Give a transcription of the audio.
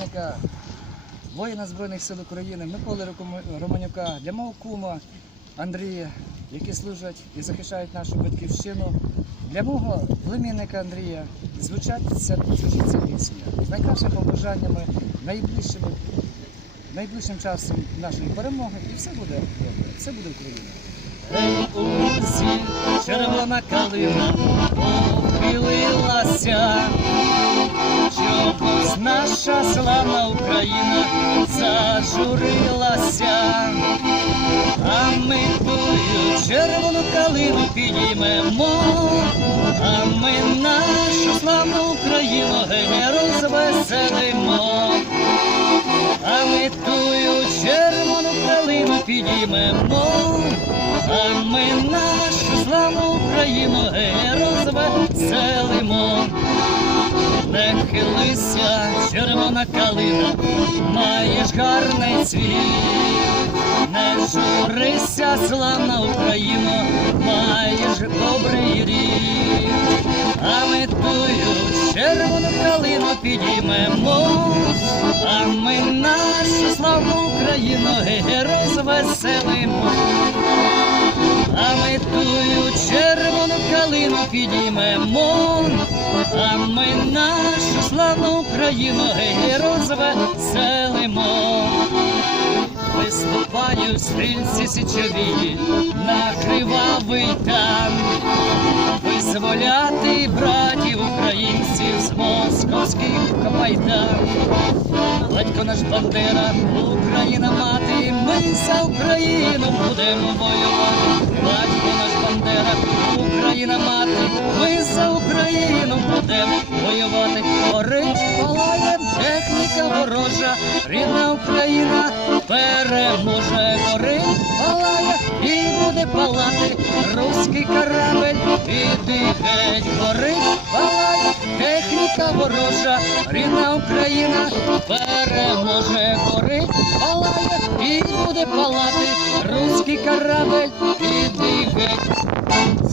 племінника, воїна Збройних сил України Миколи Романюка, для мого кума Андрія, які служать і захищають нашу батьківщину. Для мого племінника Андрія звучать ця, пісня з найкращими побажаннями, найближчими, найближчим часом нашої перемоги, і все буде добре, все буде Україна. У червона калина похилилася, наша славна Україна зажурилася, а ми тую червону калину підіймемо, а ми нашу славну Україну гей, розвеселимо. А ми тую червону калину підіймемо, а ми нашу славну Україну гей, розвеселимо. Хилися, червона калина, маєш гарний цвіт. Не журися, славна Україна, маєш добрий рік. А ми тую червону калину підіймемо, а ми нашу славну Україну розвеселимо. А ми тую червону калину підіймемо, а ми нашу славну Україну розвеселимо. Виступаю стрільці січові на кривавий там, визволяти братів українців з московських капайдан. Батько наш Бандера, Україна мати, ми за Україну будемо воювати. Батько наш Бандера, Україна мати, ми за Україну будемо воювати. Горить, палає техніка ворожа, рідна Україна переможе. Горить, палає і буде палати руський корабель. Іди геть, горить, палає техніка ворожа, рідна Україна переможе. Горить, палає і буде палати руський корабель.